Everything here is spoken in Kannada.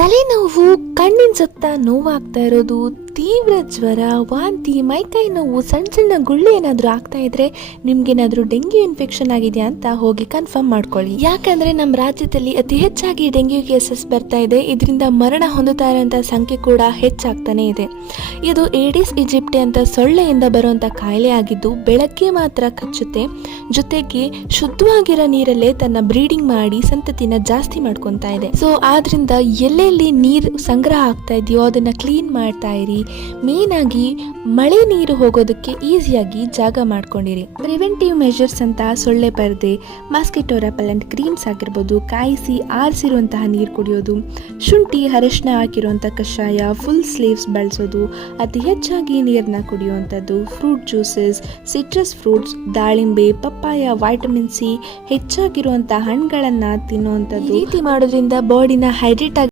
ತಲೆನೋವು, ಕಣ್ಣಿನ ಸುತ್ತ ನೋವಾಗ್ತಾ ಇರೋದು, ತೀವ್ರ ಜ್ವರ, ವಾಂತಿ, ಮೈಕೈ ನೋವು, ಸಣ್ಣ ಸಣ್ಣ ಗುಳ್ಳೆ ಏನಾದರೂ ಆಗ್ತಾ ಇದ್ರೆ ನಿಮ್ಗೇನಾದರೂ ಡೆಂಗ್ಯೂ ಇನ್ಫೆಕ್ಷನ್ ಆಗಿದೆಯಾ ಅಂತ ಹೋಗಿ ಕನ್ಫರ್ಮ್ ಮಾಡ್ಕೊಳ್ಳಿ. ಯಾಕಂದ್ರೆ ನಮ್ಮ ರಾಜ್ಯದಲ್ಲಿ ಅತಿ ಹೆಚ್ಚಾಗಿ ಡೆಂಗ್ಯೂ ಕೇಸಸ್ ಬರ್ತಾ ಇದೆ. ಇದರಿಂದ ಮರಣ ಹೊಂದುತ್ತಾ ಇರುವಂಥ ಸಂಖ್ಯೆ ಕೂಡ ಹೆಚ್ಚಾಗ್ತಾನೆ ಇದೆ. ಇದು ಏಡಿಸ್ ಈಜಿಪ್ಟಿ ಅಂತ ಸೊಳ್ಳೆಯಿಂದ ಬರುವಂಥ ಕಾಯಿಲೆ ಆಗಿದ್ದು ಬೆಳಗ್ಗೆ ಮಾತ್ರ ಕಚ್ಚುತ್ತೆ. ಜೊತೆಗೆ ಶುದ್ಧವಾಗಿರೋ ನೀರಲ್ಲೇ ತನ್ನ ಬ್ರೀಡಿಂಗ್ ಮಾಡಿ ಸಂತತಿನ ಜಾಸ್ತಿ ಮಾಡ್ಕೊತಾ ಇದೆ. ಸೊ ಆದ್ರಿಂದ ಎಲ್ಲೆಲ್ಲಿ ನೀರು ಸಂಗ್ರಹ ಆಗ್ತಾ ಇದೆಯೋ ಅದನ್ನ ಕ್ಲೀನ್ ಮಾಡ್ತಾ ಇರಿ. ಮೇನ್ ಆಗಿ ಮಳೆ ನೀರು ಹೋಗೋದಕ್ಕೆ ಈಸಿಯಾಗಿ ಜಾಗ ಮಾಡ್ಕೊಂಡಿರಿ. ಪ್ರಿವೆಂಟಿವ್ ಮೆಷರ್ಸ್ ಅಂತ ಸೊಳ್ಳೆ ಪರದೆ, ಮಾಸ್ಕಿಟೋ ರೆಪಲೆಂಟ್ ಕ್ರೀಮ್ಸ್ ಆಗಿರ್ಬೋದು, ಕಾಯಿಸಿ ಆರಿಸಿರುವಂತಹ ನೀರು ಕುಡಿಯೋದು, ಶುಂಠಿ ಅರಿಶಿನ ಹಾಕಿರುವಂಥ ಕಷಾಯ, ಫುಲ್ ಸ್ಲೀವ್ಸ್ ಬಳಸೋದು, ಅತಿ ಹೆಚ್ಚಾಗಿ ನೀರನ್ನ ಕುಡಿಯುವಂಥದ್ದು, ಫ್ರೂಟ್ ಜ್ಯೂಸಸ್, ಸಿಟ್ರಸ್ ಫ್ರೂಟ್ಸ್, ದಾಳಿಂಬೆ, ಪಪ್ಪಾಯ, ವೈಟಮಿನ್ ಸಿ ಹೆಚ್ಚಾಗಿರುವಂಥ ಹಣ್ಣುಗಳನ್ನು ತಿನ್ನುವಂಥದ್ದು. ಈ ರೀತಿ ಮಾಡೋದ್ರಿಂದ ಬಾಡಿನ ಹೈಡ್ರೇಟ್ ಆಗಿ